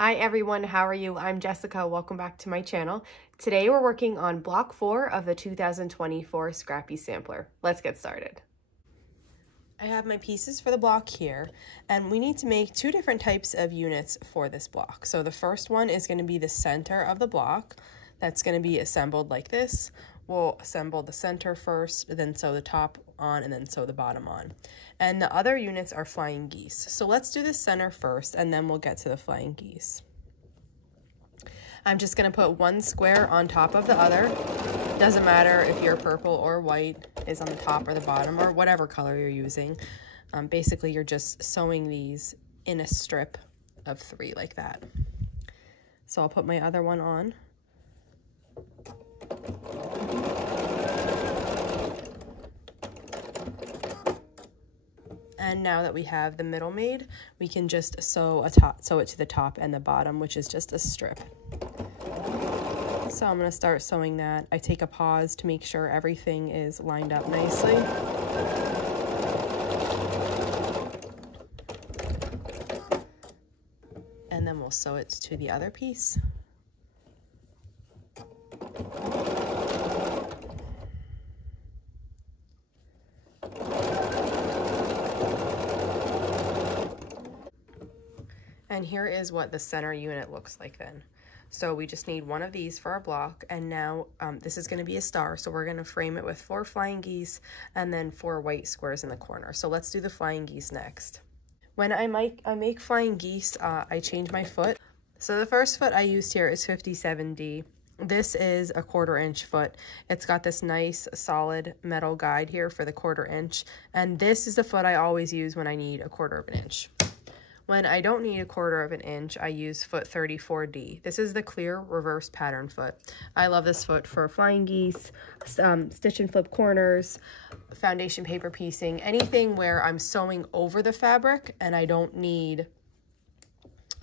Hi everyone, how are you? I'm Jessica. Welcome back to my channel. Today we're working on block 4 of the 2024 Scrappy Sampler. Let's get started. I have my pieces for the block here, and we need to make two different types of units for this block. So the first one is going to be the center of the block. That's going to be assembled like this. We'll assemble the center first, then sew the top on, and then sew the bottom on. And the other units are flying geese. So let's do the center first, and then we'll get to the flying geese. I'm just going to put one square on top of the other. Doesn't matter if your purple or white is on the top or the bottom or whatever color you're using. Basically, you're just sewing these in a strip of 3 like that. So I'll put my other one on. And now that we have the middle made, we can just sew it to the top and the bottom, which is just a strip. So I'm going to start sewing that. I take a pause to make sure everything is lined up nicely. And then we'll sew it to the other piece. And here is what the center unit looks like then. So we just need one of these for our block, and now this is going to be a star, so we're going to frame it with 4 flying geese and then 4 white squares in the corner. So let's do the flying geese next. When I make flying geese, I change my foot. So the first foot I used here is 57D. This is a 1/4 inch foot. It's got this nice solid metal guide here for the 1/4 inch, and this is the foot I always use when I need a 1/4 inch. When I don't need a 1/4 inch, I use foot 34D. This is the clear reverse pattern foot. I love this foot for flying geese, stitch and flip corners, foundation paper piecing, anything where I'm sewing over the fabric and I don't need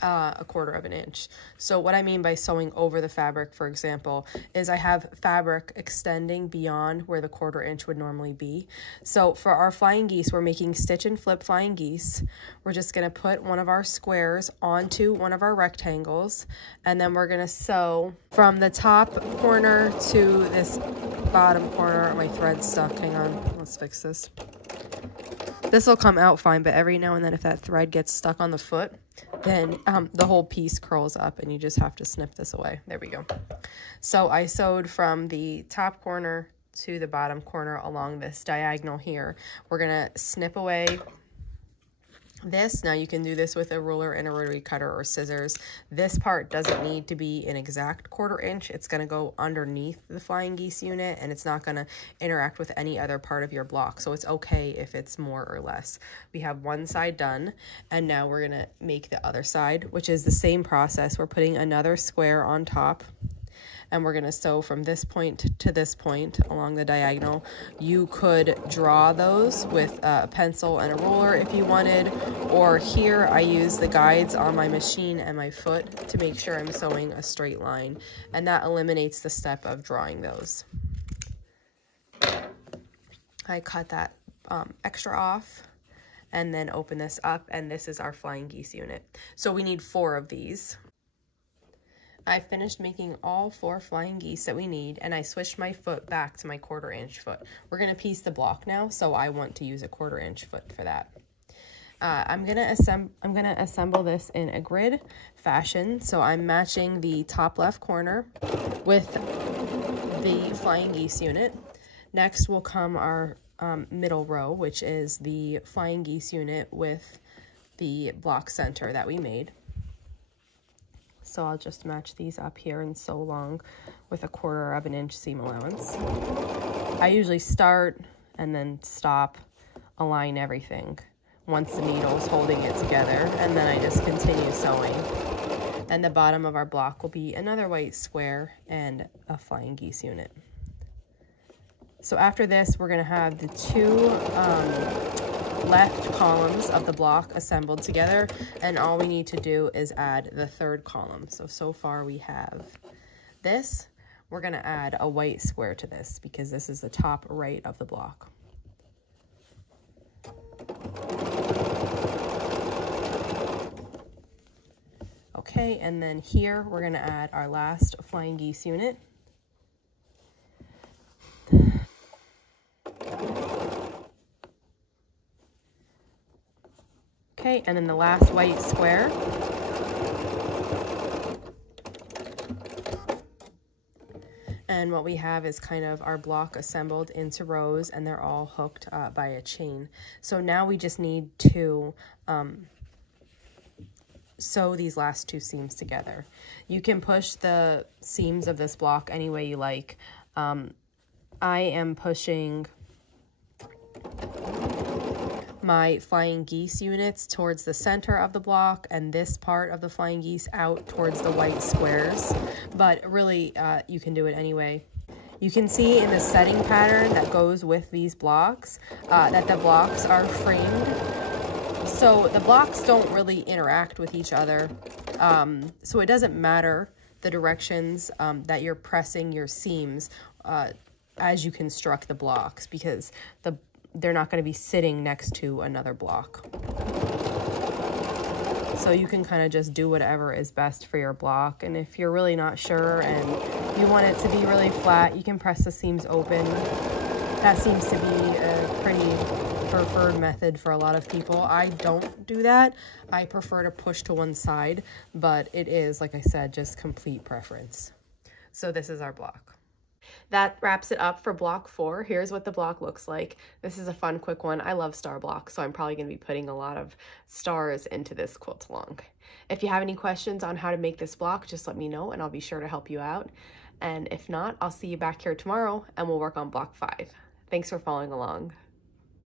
a 1/4 inch. So what I mean by sewing over the fabric, for example, is I have fabric extending beyond where the 1/4 inch would normally be. So for our flying geese, we're making stitch and flip flying geese. We're just going to put one of our squares onto one of our rectangles, and then we're going to sew from the top corner to this bottom corner. My thread's stuck. Hang on, let's fix this. This will come out fine, but every now and then if that thread gets stuck on the foot, then the whole piece curls up and you just have to snip this away. There we go. So I sewed from the top corner to the bottom corner along this diagonal here. We're going to snip away this. Now you can do this with a ruler and a rotary cutter or scissors. This part doesn't need to be an exact 1/4 inch. It's going to go underneath the flying geese unit, and it's not going to interact with any other part of your block. So it's okay if it's more or less. We have one side done, and now we're going to make the other side, which is the same process. We're putting another square on top, and we're going to sew from this point to this point along the diagonal. You could draw those with a pencil and a ruler if you wanted, or here I use the guides on my machine and my foot to make sure I'm sewing a straight line, and that eliminates the step of drawing those. I cut that extra off and then open this up, and this is our flying geese unit. So we need 4 of these. I finished making all 4 flying geese that we need, and I switched my foot back to my 1/4 inch foot. We're going to piece the block now, so I want to use a 1/4 inch foot for that. I'm gonna assemble this in a grid fashion, so I'm matching the top left corner with the flying geese unit. Next will come our middle row, which is the flying geese unit with the block center that we made. So I'll just match these up here and sew along with a 1/4 inch seam allowance. I usually start and then stop, align everything once the needle's holding it together, and then I just continue sewing. And the bottom of our block will be another white square and a flying geese unit. So after this, we're going to have the 2 left columns of the block assembled together, and all we need to do is add the 3rd column. So far we have this. We're going to add a white square to this because this is the top right of the block. Okay, and then here we're gonna add our last flying geese unit. Okay, and then the last white square. And what we have is kind of our block assembled into rows, and they're all hooked by a chain. So now we just need to sew these last two seams together. You can push the seams of this block any way you like. I am pushing my flying geese units towards the center of the block and this part of the flying geese out towards the white squares, but really you can do it anyway. You can see in the setting pattern that goes with these blocks that the blocks are framed, so the blocks don't really interact with each other, so it doesn't matter the directions that you're pressing your seams as you construct the blocks, because they're not going to be sitting next to another block. So you can kind of just do whatever is best for your block. And if you're really not sure and you want it to be really flat, you can press the seams open. That seems to be a pretty preferred method for a lot of people. I don't do that. I prefer to push to one side, but it is, like I said, just complete preference. So this is our block. That wraps it up for block 4. Here's what the block looks like. This is a fun, quick one. I love star blocks, so I'm probably going to be putting a lot of stars into this quilt along. If you have any questions on how to make this block, just let me know and I'll be sure to help you out. And if not, I'll see you back here tomorrow and we'll work on block 5. Thanks for following along.